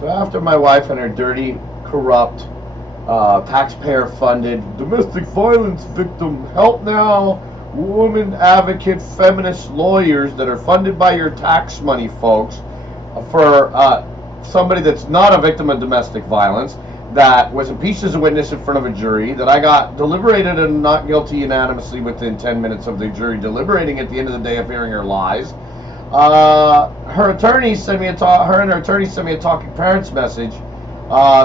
So after my wife and her dirty, corrupt, taxpayer-funded domestic violence victim help now, woman advocate feminist lawyers that are funded by your tax money, folks, for somebody that's not a victim of domestic violence, that was impeached as a witness in front of a jury, that I got deliberated and not guilty unanimously within 10 minutes of the jury deliberating at the end of the day of hearing her lies. Her attorney sent me her and her attorney sent me a talking parents message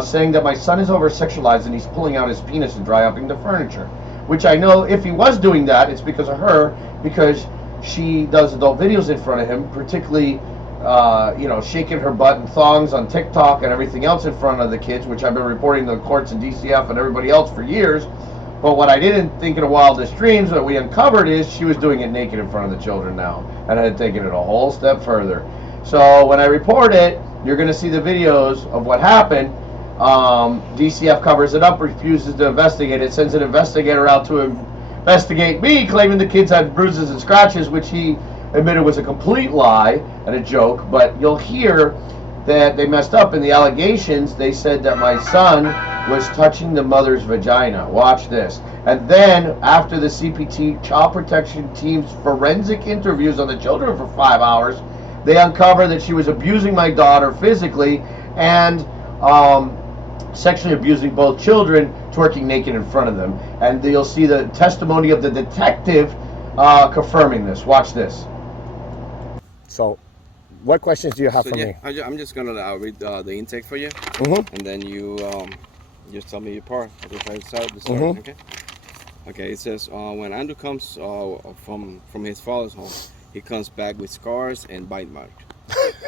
saying that my son is over-sexualized and he's pulling out his penis and dry-upping the furniture. Which I know if he was doing that, it's because of her, because she does adult videos in front of him, particularly shaking her butt and thongs on TikTok and everything else in front of the kids, which I've been reporting to the courts and DCF and everybody else for years. But what I didn't think in the wildest dreams, what we uncovered, is she was doing it naked in front of the children now, and I had taken it a whole step further. So when I report it, you're going to see the videos of what happened. DCF covers it up, refuses to investigate it, sends an investigator out to investigate me, claiming the kids had bruises and scratches, which he admitted was a complete lie and a joke. But you'll hear that they messed up in the allegations. They said that my son was touching the mother's vagina. Watch this. And then after the CPT child protection team's forensic interviews on the children for 5 hours, they uncover that she was abusing my daughter physically and sexually abusing both children, twerking naked in front of them. And you'll see the testimony of the detective confirming this. Watch this. So, what questions do you have for me? I'm just gonna read the intake for you, and then you just tell me your part. I'll just try to start the story. Okay. Okay. It says when Andrew comes from his father's home, he comes back with scars and bite marks.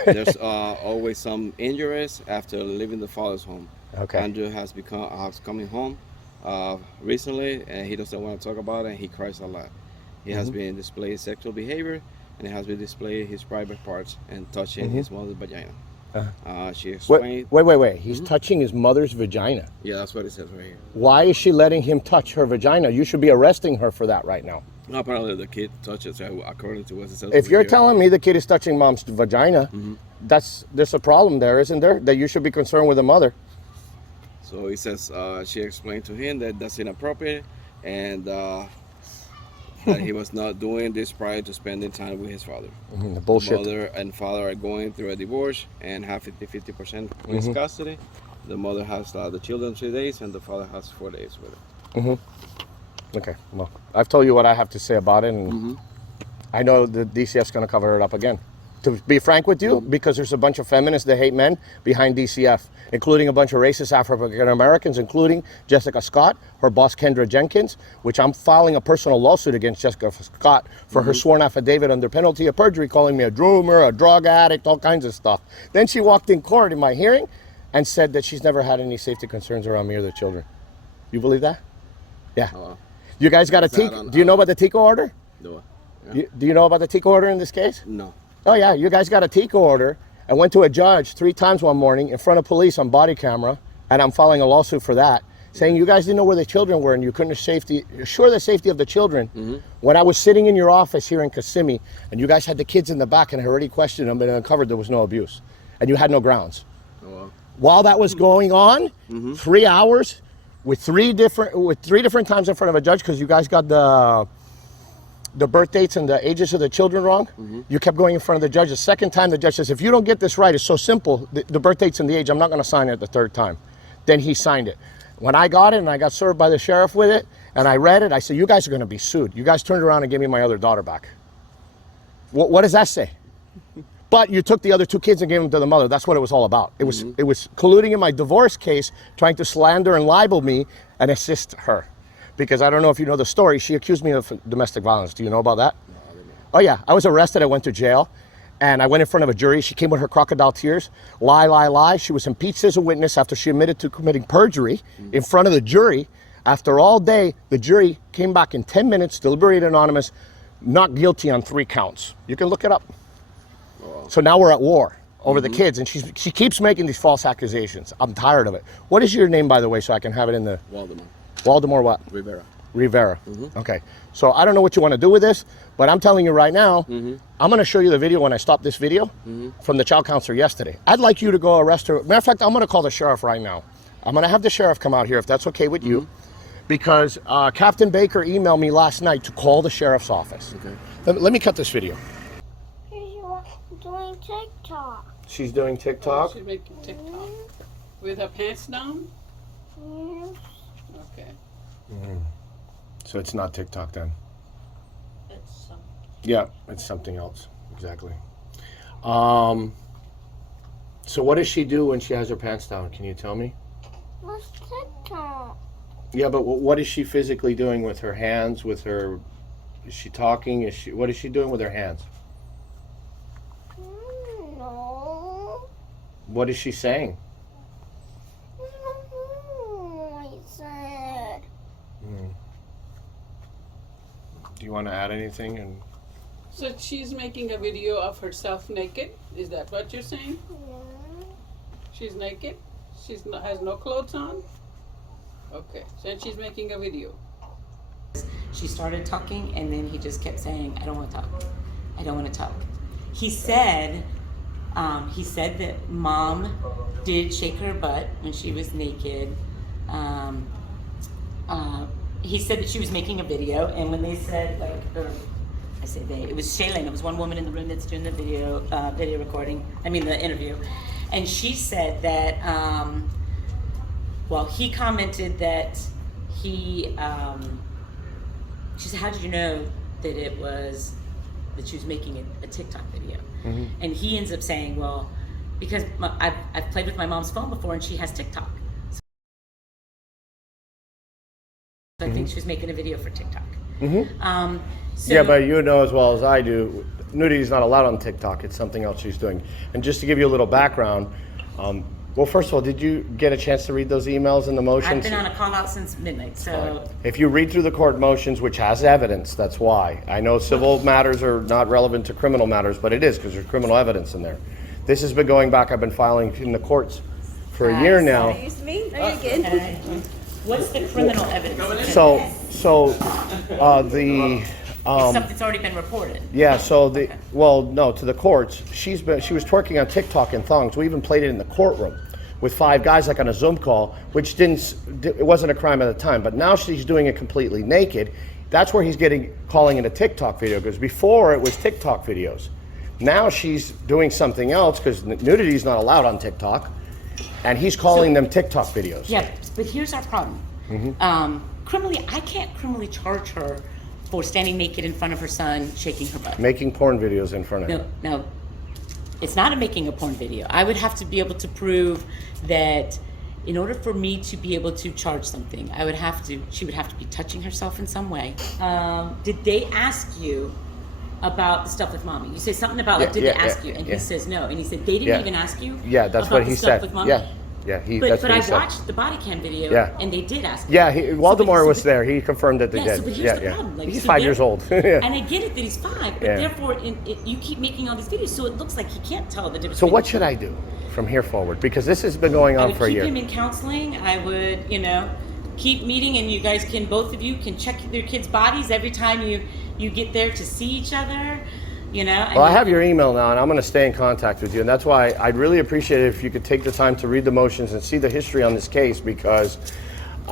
There's always some injuries after leaving the father's home. Okay. Andrew has coming home recently, and he doesn't want to talk about it. And he cries a lot. He has been displaying sexual behavior, and he has been displaying his private parts and touching his mother's vagina. She explained. Wait. He's touching his mother's vagina. Yeah, that's what it says right here. Why is she letting him touch her vagina? You should be arresting her for that right now. Apparently, the kid touches her according to what it says. If you're telling me the kid is touching mom's vagina, there's a problem there, isn't there? That you should be concerned with the mother. So he says she explained to him that that's inappropriate, and that he was not doing this prior to spending time with his father. Bullshit. The mother and father are going through a divorce and have 50% in his custody. The mother has the children 3 days, and the father has 4 days with it. Okay, well, I've told you what I have to say about it, and I know the DCF's going to cover it up again. To be frank with you, because there's a bunch of feminists that hate men behind DCF, including a bunch of racist African Americans, including Jessica Scott, her boss Kendra Jenkins, which I'm filing a personal lawsuit against Jessica Scott for her sworn affidavit under penalty of perjury, calling me a droomer, a drug addict, all kinds of stuff. Then she walked in court in my hearing and said that she's never had any safety concerns around me or the children. You believe that? Yeah. You guys got a TICO? Do you know about the TICO order? No. Yeah. Do you know about the TICO order in this case? No. Oh yeah, you guys got a TICO order. I went to a judge 3 times one morning in front of police on body camera, and I'm filing a lawsuit for that, saying you guys didn't know where the children were and you couldn't assure the safety of the children. When I was sitting in your office here in Kissimmee, and you guys had the kids in the back, and I already questioned them and uncovered there was no abuse, and you had no grounds. While that was going on, 3 hours with three different times in front of a judge, because you guys got the birth dates and the ages of the children wrong. You kept going in front of the judge. The second time, the judge says, if you don't get this right, it's so simple, the birth dates and the age, I'm not going to sign it the third time. Then he signed it. When I got it and I got served by the sheriff with it, and I read it, I said, you guys are going to be sued. You guys turned around and gave me my other daughter back. What does that say? But you took the other 2 kids and gave them to the mother. That's what it was all about. It was colluding in my divorce case, trying to slander and libel me and assist her. Because I don't know if you know the story, she accused me of domestic violence. Do you know about that? No, I didn't know. Oh yeah, I was arrested, I went to jail, and I went in front of a jury. She came with her crocodile tears. Lie. She was impeached as a witness after she admitted to committing perjury in front of the jury. After all day, the jury came back in 10 minutes, deliberated anonymous, not guilty on 3 counts. You can look it up. So now we're at war over the kids, and she keeps making these false accusations. I'm tired of it. What is your name, by the way, so I can have it in the... Waldemar. Waldemar what? Rivera. Rivera. Okay. So I don't know what you want to do with this, but I'm telling you right now, I'm going to show you the video when I stop this video from the child counselor yesterday. I'd like you to go arrest her. Matter of fact, I'm going to call the sheriff right now. I'm going to have the sheriff come out here if that's okay with you, because Captain Baker emailed me last night to call the sheriff's office. Okay. Let me cut this video. She's doing TikTok. She's doing TikTok? She's making TikTok. With her pants down? Yes. Okay. So it's not TikTok then? It's some. Yeah, it's something else. Exactly. So what does she do when she has her pants down? Can you tell me? What's TikTok? Yeah, but what is she physically doing with her hands, with her... Is she talking? What is she doing with her hands? No. What is she saying? I said. Do you want to add anything? And So she's making a video of herself naked? Is that what you're saying? Yeah. She's naked? Has no clothes on? Okay. So she's making a video. She started talking, and then he just kept saying, I don't want to talk. I don't want to talk. He said that mom did shake her butt when she was naked. He said that she was making a video, and when they said, I say they, it was Shaylin. It was one woman in the room that's doing the video recording, the interview. And she said that, he commented that she said, how did you know that she was making a TikTok video? And he ends up saying, well, because I've played with my mom's phone before and she has TikTok. So I think she was making a video for TikTok. yeah, but you know as well as I do, nudity is not allowed on TikTok. It's something else she's doing. And just to give you a little background, well, first of all, did you get a chance to read those emails and the motions? I've been on a call out since midnight, so. If you read through the court motions, which has evidence, that's why. I know civil matters are not relevant to criminal matters, but it is because there's criminal evidence in there. This has been going back, I've been filing in the courts for a year now. Excuse me? No, you're good. What's the criminal evidence? So It's stuff that's already been reported. yeah, so no, to the courts, she was twerking on TikTok in thongs. We even played it in the courtroom with 5 guys like on a Zoom call, which it wasn't a crime at the time, but now she's doing it completely naked. That's where he's calling it a TikTok video, because before it was TikTok videos. Now she's doing something else because nudity is not allowed on TikTok, and he's calling them TikTok videos. Yeah, but here's our problem. Criminally, I can't criminally charge her for standing naked in front of her son, shaking her butt. Making porn videos in front of him. No, it's not making a porn video. I would have to be able to prove that in order for me to be able to charge something, she would have to be touching herself in some way. Did they ask you about the stuff with mommy? You say something about did they ask you? And he says no. And he said they didn't even ask you. Yeah, that's about what he the stuff said. With mommy? Yeah, But I watched the body cam video, and they did ask. Yeah, Waldemar was there. He confirmed that they did. So but here's the problem. He's 5 years old. And I get it that he's 5, but therefore you keep making all these videos, so it looks like he can't tell the difference. So what should I do from here forward? Because this has been going on for a year. I would keep him in counseling. I would, keep meeting, and you guys both of you can check their kids' bodies every time you get there to see each other. Well, I have your email now, and I'm going to stay in contact with you, and that's why I'd really appreciate it if you could take the time to read the motions and see the history on this case, because,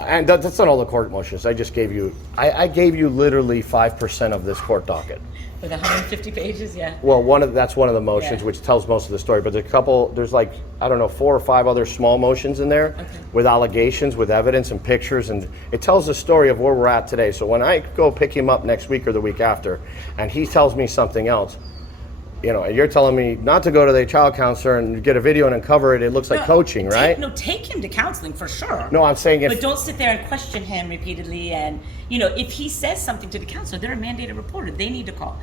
and that's not all the court motions. I just gave you, I gave you literally 5% of this court docket. With 150 pages, yeah. Well, that's one of the motions, which tells most of the story, but there's like, I don't know, 4 or 5 other small motions in there with allegations, with evidence and pictures, and it tells the story of where we're at today. So when I go pick him up next week or the week after, and he tells me something else, and you're telling me not to go to the child counselor and get a video and uncover it, it looks like coaching, right? Take him to counseling for sure. No, I'm saying but don't sit there and question him repeatedly, and, if he says something to the counselor, they're a mandated reporter. They need to call.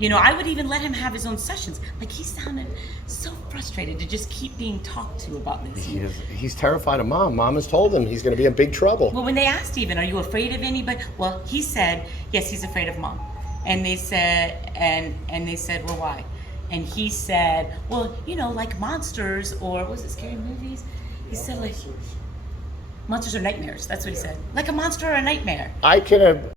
I would even let him have his own sessions. Like, he sounded so frustrated to just keep being talked to about this. He's terrified of mom. Mom has told him he's going to be in big trouble. Well, when they asked even, are you afraid of anybody? Well, he said, yes, he's afraid of mom. And they said, and they said, well, why? And he said, well, like monsters, or what was it, scary movies? He said, like, Monsters are nightmares. That's what he said. Like a monster or a nightmare. I can have